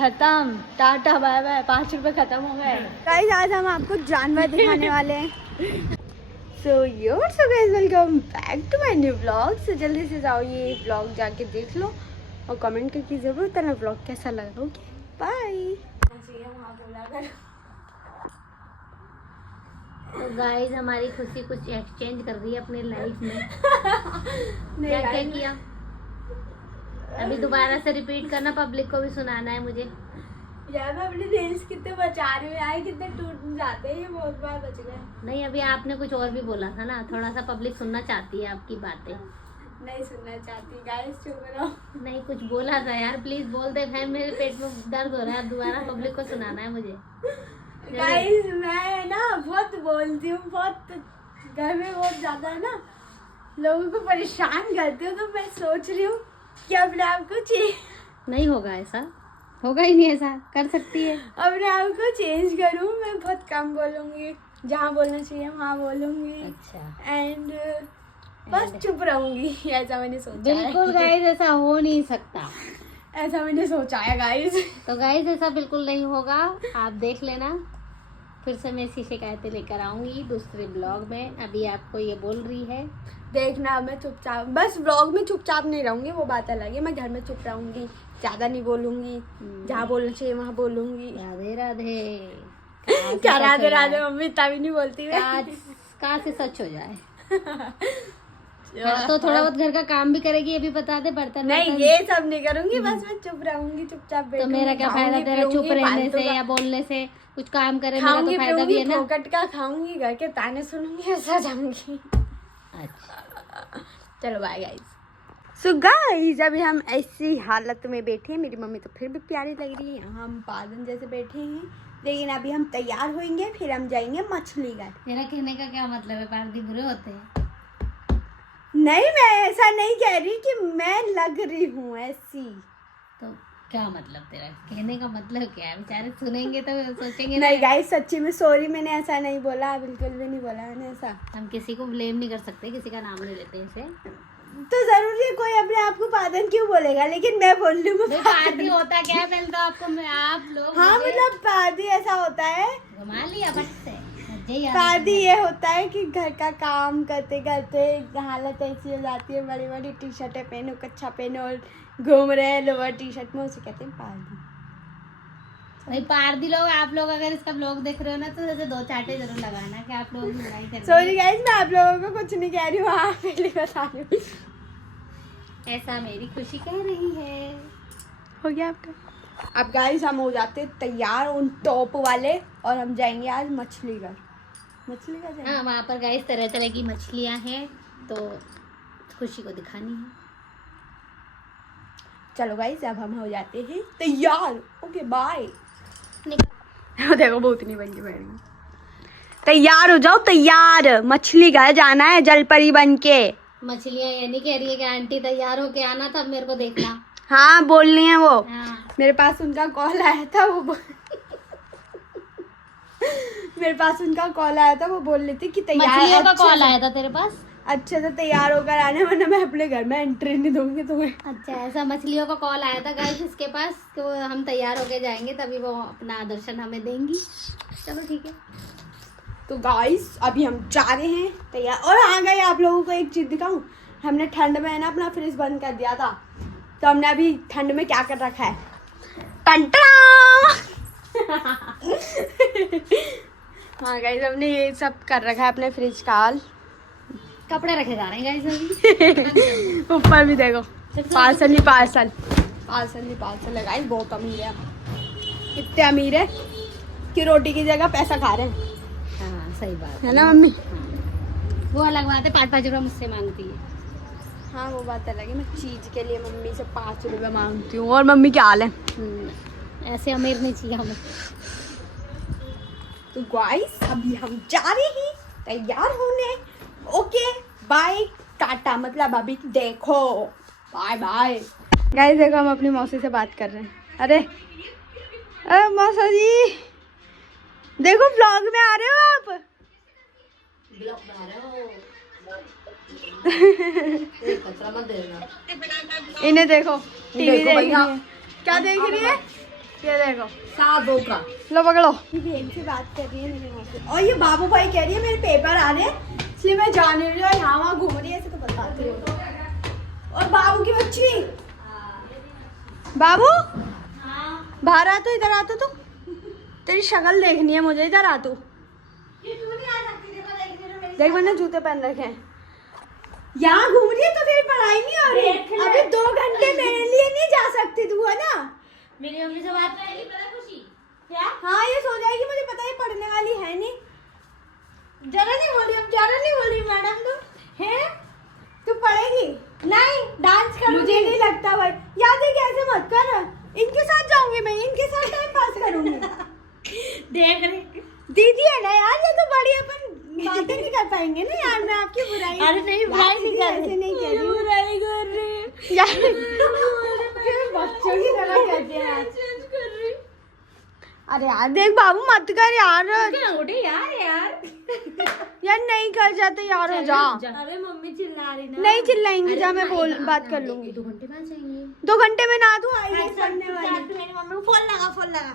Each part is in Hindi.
खत्म, टाटा बाय बाय, 5 रुपए खत्म हो गए। गाइस आज हम आपको जानवर दिखाने वाले हैं। So guys welcome back to my new vlog. So जल्दी से जाओ ये व्लॉग जाके देख लो और कमेंट करके जरूर बताना व्लॉग कैसा लगा। Okay bye. तो गाइस हमारी खुशी कुछ एक्सचेंज कर रही है अपनी लाइफ में। क्या क्या किया अभी दोबारा से रिपीट करना, पब्लिक को भी सुनाना है मुझे। यार मैं अपने नेल्स कितने बचा रही हूँ यार, कितने टूट जाते हैं, ये बहुत बार बच गए। नहीं अभी आपने कुछ और भी बोला था ना, थोड़ा सा पब्लिक सुनना चाहती है आपकी बातें। नहीं सुनना चाहती गाइस, चुप रहो। नहीं कुछ बोला था यार, प्लीज बोल दे। फिर मेरे पेट में दर्द हो रहा है, अब दोबारा पब्लिक को सुनाना है मुझे। गाइस मैं ना बहुत बोलती हूँ, बहुत घर में बहुत ज्यादा है ना, लोगों को परेशान करती हूँ, तो मैं सोच रही हूँ कि अपने आप को नहीं होगा ऐसा, होगा ही नहीं ऐसा, कर सकती है। अपने आप को चेंज करूँ। मैं बहुत कम बोलूँगी, जहाँ बोलना चाहिए वहाँ बोलूँगी। अच्छा एंड बस चुप रहूँगी, ऐसा मैंने सोचा है। बिल्कुल गाइस ऐसा हो नहीं सकता, ऐसा मैंने सोचा है गाइस। तो गाइस ऐसा बिल्कुल नहीं होगा, आप देख लेना। फिर से मैं ऐसी शिकायतें लेकर आऊंगी दूसरे ब्लॉग में। अभी आपको ये बोल रही है, देखना मैं चुपचाप, बस ब्लॉग में चुपचाप नहीं रहूंगी, वो बात अलग है। मैं घर में चुप रहूंगी, ज्यादा नहीं बोलूंगी, जहाँ बोलना चाहिए वहाँ बोलूंगी। राधे राधे। क्या राधे राधे, मम्मी इतना भी नहीं बोलती मैं। कहाँ से सच हो जाए। हाँ, तो थोड़ा बहुत घर का काम भी करेगी, ये भी बता दे। बर्तन नहीं ये सब नहीं करूंगी, बस मैं चुप रहूंगी, चुपचाप। तो मेरा क्या फायदा तेरा चुप रहने से या बोलने से? कुछ काम करे मेरा तो फायदा भी है ना। फोकट का खाऊंगी, घर के ताने सुनूंगी, ऐसा जाऊंगी। अच्छा चलो बाय गाइस। सो गाइस अभी हम ऐसी हालत में बैठे हैं, मेरी मम्मी तो फिर भी प्यारी लग रही है। यहाँ हम पागल जैसे बैठे हैं, लेकिन अभी हम तैयार होंगे, फिर हम जाएंगे मछली घाट। तेरा कहने का क्या मतलब है, पारदी बुरे होते हैं? नहीं मैं ऐसा नहीं कह रही कि मैं लग रही हूँ ऐसी। तो क्या मतलब, तेरा कहने का मतलब क्या है? बेचारे सुनेंगे तो सोचेंगे नहीं गाइस सच्ची में सॉरी, मैंने ऐसा नहीं बोला, बिल्कुल भी नहीं बोला मैंने ऐसा। हम किसी को ब्लेम नहीं कर सकते, किसी का नाम नहीं लेते इसे। तो जरूरी है कोई अपने आप को पादन क्यों बोलेगा, लेकिन मैं बोल रही हूँ पादी होता क्या है पहले तो आपको आप लोग। हाँ मतलब पादी ऐसा होता है, घुमा लिया बट से। पादी ये होता है कि घर का काम करते करते हालत ऐसी हो जाती है, बड़ी बड़ी टी शर्टें पहनो, कच्छा पहनो और घूम रहे हैं लोअर टी शर्ट में, उसे कहते हैं पादी। भाई पारदी लोग, आप लोग अगर इसका ब्लॉग देख रहे हो ना तो जैसे 2 चाटे जरूर लगाना कि आप लोग लड़ाई कर। सॉरी गाइस मैं आप लोगों को कुछ नहीं कह रही हूँ, हाँ पहले बता रही हूँ। ऐसा मेरी खुशी कह रही है। हो गया आपका? अब गाइस हम हो जाते तैयार उन टॉप वाले, और हम जाएंगे आज मछली घर। मछली घर जाएंगे। हाँ वहाँ पर गाइस तरह तरह की मछलियाँ हैं, तो खुशी को दिखानी है। चलो गाइस अब हम हो जाते हैं तैयार। Okay bye. देखो बहुत नहीं बन के तैयार हो जाओ, तैयार मछली घर जाना है जलपरी बन के। मछलियाँ ये नहीं कह रही है कि आंटी तैयार होके आना, तब मेरे को देखना। हाँ बोलनी है वो। हाँ। मेरे पास उनका कॉल आया था, मेरे पास उनका कॉल आया था, वो बोल रही थी कि तैयार। मछलियों का कॉल आया था तेरे पास? अच्छे से तैयार होकर आने, वरना मैं अपने घर में एंट्री नहीं दूंगी तुम्हें। अच्छा ऐसा मछलियों का कॉल आया था गाइस इसके पास कि वो हम तैयार होके जाएंगे, तभी वो अपना दर्शन हमें देंगी। चलो ठीक है। तो गाइस अभी हम जा रहे हैं तैयार। और हाँ गाइस आप लोगों को एक चीज दिखाऊं, हमने ठंड में है ना अपना फ्रिज बंद कर दिया था, तो हमने अभी ठंड में क्या कर रखा है, हाँ गाइस हमने ये सब कर रखा है अपने फ्रिज का हाल। कपड़े रखे जा रहे हैं गाइस। ऊपर भी देखो, पार्सल ही पार्सल, पार्सल ही पार्सल है गाइस। बहुत अमीर है हम, इतने अमीर है कि रोटी की जगह पैसा खा रहे हैं। हाँ सही बात है ना मम्मी? वो अलग बात है, 5-5 रुपये मुझसे मांगती है। हाँ वो बात अलग है, मैं चीज के लिए मम्मी से 5 रुपए मांगती हूँ। और मम्मी क्या हाल है? ऐसे अमीर नहीं चाहिए हमें। तो गाइस अभी हम जा रहे हैं तैयार होने। ओके बाय टाटा, मतलब अभी देखो बाय बाय। गाइस देखो हम अपनी मौसी से बात कर रहे हैं। अरे मौसा जी देखो व्लॉग में आ रहे हो आप। इन्हें देखो टीवी देख रही है। क्या देख रही है? ये देखो साधो का लो पकड़ो। बहन से बात कर रही है मेरी मौसी और ये बाबू भाई कह रही है मेरे पेपर आ रहे हैं इसलिए मैं जा नहीं रही हूँ यहाँ वहाँ घूम रही है ऐसे तो बताती हूँ। और बाबू की बच्ची बाबू बाहर आ तो इधर आ तो तू तेरी शक्ल देखनी है मुझे इधर आ तू देख मैंने जूते पहन रखे हैं यहाँ घूम रही है तो तेरी पढ़ाई नहीं हो रही अभी 2 घंटे मेरे लिए नहीं जा सकती तू है ना। मेरी मम्मी से बात करेगी पता खुशी क्या? हाँ ये सो जाएगी मुझे पता है पढ़ने वाली है नहीं जरा नहीं बोली अब जरा नहीं बोली मैडम तू है तू पढ़ेगी नहीं डांस कर मुझे नहीं लगता भाई याद है कैसे मत कर इनके साथ जाऊंगी मैं इनके साथ टाइम पास करूंगी देख दीदी है ना यार ये तो बड़ी अपन बातें नहीं कर पाएंगे ना यार मैं आपकी बुराई अरे नहीं बुराई नहीं कर रही ऐसे नहीं कह रही बुराई कर रही यार बच्चों की तरह कहते हैं अरे यार देख बाबू मत कर यार उठे यार यार नहीं कर जाते यार हो जा अरे मम्मी चिल्ला रही ना नहीं चिल्लाएंगे जा मैं बोल बात कर लूंगी 2 घंटे बाद जाएंगे 2 घंटे में ना दूं आई पढ़ने वाली मेरी मम्मी को फोन लगा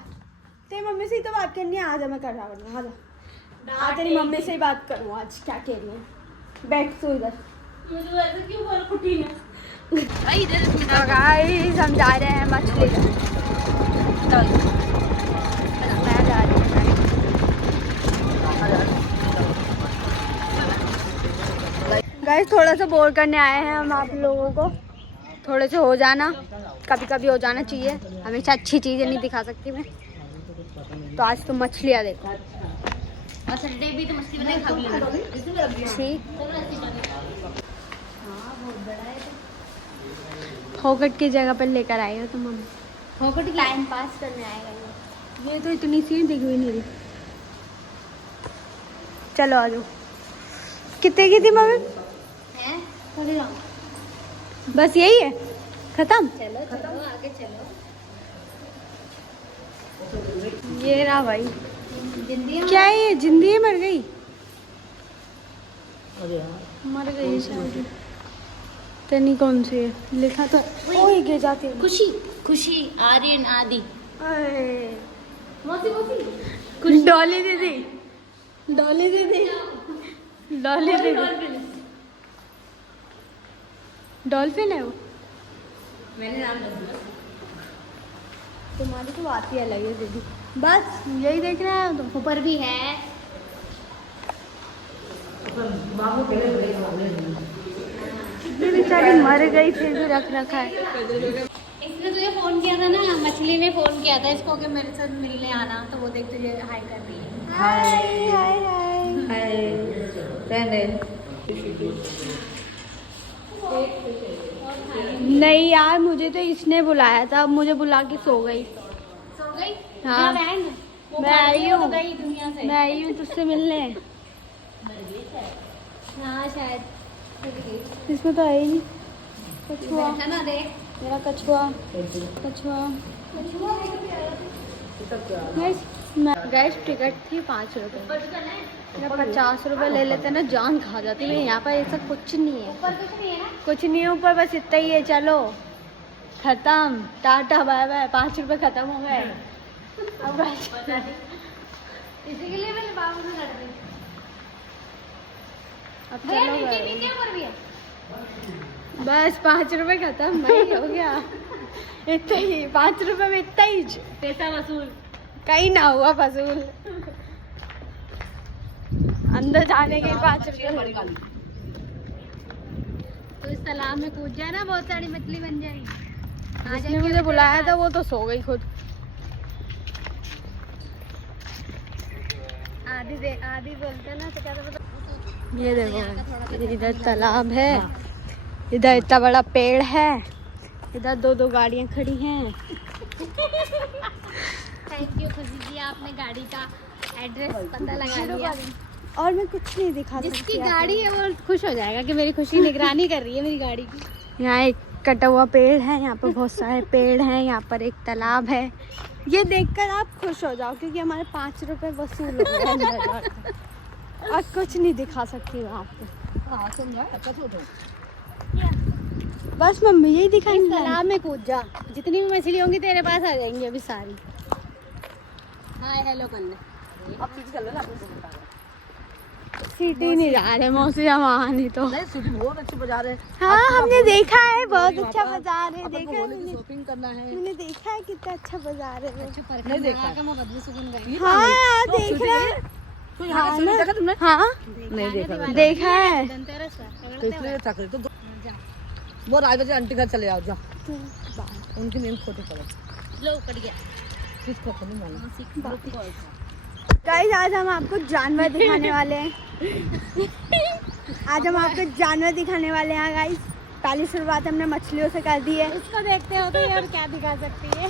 तेरी मम्मी से ही तो बात करनी है आजा मैं कर रहा हूँ आजा तेरी मम्मी से ही बात करूँ आज क्या कह रही है बैठ तू इधर मुझे वैसे क्यों बोल कुटी ने तो गाइस हम जा रहे हैं मछली मैं जा रही हूँ गाइस थोड़ा सा बोर करने आए हैं हम आप लोगों को थोड़े से हो जाना कभी कभी हो जाना चाहिए हमेशा अच्छी चीज़ें नहीं दिखा सकती मैं तो आज तो मछलियाँ देखो और संडे भी तो मछली बनाए खा लेना ठीक होकट की जगह पर लेकर आएगा तो मम्मी होकट टाइम पास करने आएगा ये तो इतनी सी दिख भी नहीं रही चलो आ जाओ कितने की थी मम्मी बस यही है खत्म चलो आगे चलो ये रहा भाई जिंदगी क्या है ये जिंदगी मर गई मर गई शायद तनी कौन सी है लिखा तो ओए गिर जाती है खुशी आर्यन आदि मौसी डॉली दीदी डॉली दीदी डॉली दीदी डॉल्फिन है वो मैंने नाम रख दिया तुम्हारी तो बात ही अलग है दीदी बस यही देख रहे हैं तो ऊपर भी है बेचारी मर गई फिर भी रख रखा है इसने तुझे फोन किया था ना मछली ने फोन किया था इसको कि मेरे साथ मिलने आना तो वो देख तुझे हाय कर रही है हाय हाय हाय नहीं यार मुझे तो इसने बुलाया था अब मुझे बुला के सो गई सो गई हाँ। बहन वो मैं आई हूँ गई दुनिया से मैं आई हूँ तुझसे मिलने हाँ शायद इसमें तो है ही नहीं कछुआ बैठा ना देख मेरा कछुआ कछुआ गैस टिकट थी 5 रुपए 50 रुपए ले लेते ना जान खा जाती है यहाँ पर ऐसा कुछ नहीं है ऊपर कुछ नहीं है ना कुछ नहीं है ऊपर बस इतना ही है चलो खत्म टाटा बाय बाय 5 रुपए खत्म हो गए अब इसी के लिए मैंने बाबू से लड़ रही अब भैया चलो नीचे गए। नीचे ऊपर भी है बस 5 रुपए खत्म भाई हो गया इतना ही 5 रुपए में इतना ही पैसा वसूल कहीं ना हुआ फसूल अंदर जाने के 5 रुपए तो इस तालाब में कूद जाए ना बहुत सारी मछली बन जाएगी जिसने मुझे बुलाया था वो तो सो गई खुद आदि बोलते ना तो क्या पता ये देखो इधर तालाब है इधर इतना बड़ा पेड़ है इधर 2 गाड़ियां खड़ी हैं थैंक यू खुशी जी आपने गाड़ी का एड्रेस पता लगा लिया और मैं कुछ नहीं दिखा जिसकी सकती गाड़ी है वो खुश हो जाएगा कि मेरी खुशी निगरानी कर रही है मेरी गाड़ी की यहाँ एक कटा हुआ पेड़ है यहाँ पर बहुत सारे पेड़ हैं यहाँ पर एक तालाब है ये देखकर आप खुश हो जाओ क्योंकि हमारे 5 रुपए वसूल हो गए अंदर जाकर। और कुछ नहीं दिखा सकती हूँ आपको बस मम्मी यही दिखाई इस तालाब में कूद जा जितनी भी मछली होंगी तेरे पास आ जाएंगी अभी सारी हाय हेलो कर ले। अब पीछे चल ना आपको बता रहा सीटी नहीं जा रहे मौसी हम वहाँ नहीं तो। नहीं सिटी बहुत अच्छी बाजार है। हाँ हमने देखा है बहुत अच्छा बाजार है। देखा है मैंने, शॉपिंग करना है। मैंने देखा है कितना अच्छा बाजार है वो। नहीं देखा मैं बदबू सुकून गई। हाँ यार देख रहा है। तो यहाँ का देखा तुमने? हाँ नहीं देखा देखा है। धनतेरस पर तो इसलिए थक रही तो वो रात बजे आंटी घर चले आओ जा उनकी नींद खोटे चलो लो कट गया। किसको नहीं मालूम। गाइस आज हम आपको जानवर दिखाने वाले हैं। आज हम आपको जानवर दिखाने वाले हैं गाइस। पहली शुरुआत हमने मछलियों से कर दी है। उसको देखते हो तो ये और क्या दिखा सकती है।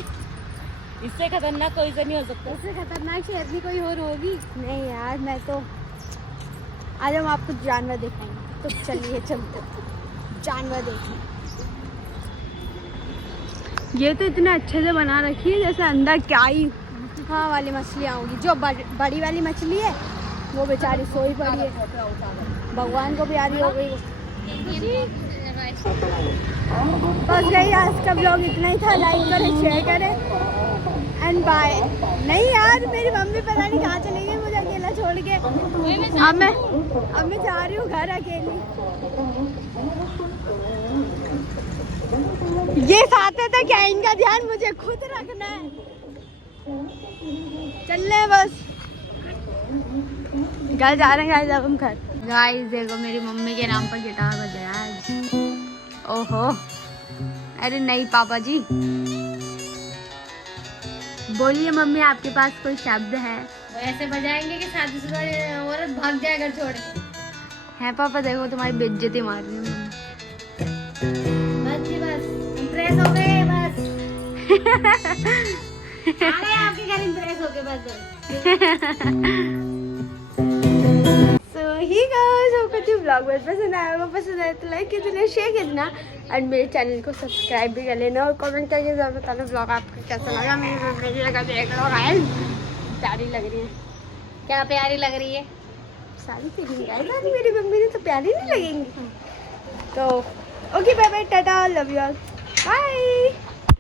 इससे खतरनाक कोई से नहीं हो सकता। इससे खतरनाक शेरनी कोई और होगी नहीं यार। मैं तो आज हम आपको जानवर दिखाएंगे तो चलिए चलते जानवर देखने। ये तो इतने अच्छे से बना रखी है जैसे अंदर क्या ही हाँ वाली मछलियाँ होंगी। जो बड़ी वाली मछली है वो बेचारी सोई पड़ी है। भगवान को प्यारी हो गई। बस गई आज का ब्लॉग इतना ही था। लाइक करें शेयर करें एंड बाय। नहीं यार मेरी मम्मी पता नहीं कहाँ चली गई मुझे अकेला छोड़ के। अब मैं जा रही हूँ घर अकेली। ये साथे थे क्या? इनका ध्यान मुझे खुद रखना है। चल रहे बस घर जा रहे हैं गाइस। अब हम घर गाइस देखो मेरी मम्मी के नाम पर गिटार बज रहा है आज। ओहो अरे नहीं पापा जी बोलिए मम्मी आपके पास कोई शब्द है? वो ऐसे बजाएंगे कि शादीशुदा औरत भाग जाए घर छोड़ के। है पापा देखो तुम्हारी बेइज्जती मार रही है मम्मी। बस जी बस इम्प्रेस हो गए बस। आ गए आपके घर इम्प्रेस हो गए बस। So he guys, आपको जो ब्लॉग बहुत पसंद आया होगा, पसंद आया तो लाइक कीजिए शेयर कीजिए और मेरे चैनल को सब्सक्राइब भी कर लेना और कमेंट करके ज़रूर बताना ब्लॉग आपको कैसा लगा। मेरी लगा देख लो गाइस प्यारी लग रही है। क्या प्यारी लग रही है। सारी फीलिंग गाइस आज मेरी मम्मी ने तो प्यारी नहीं लगेंगी। तो okay bye bye tata love you all bye.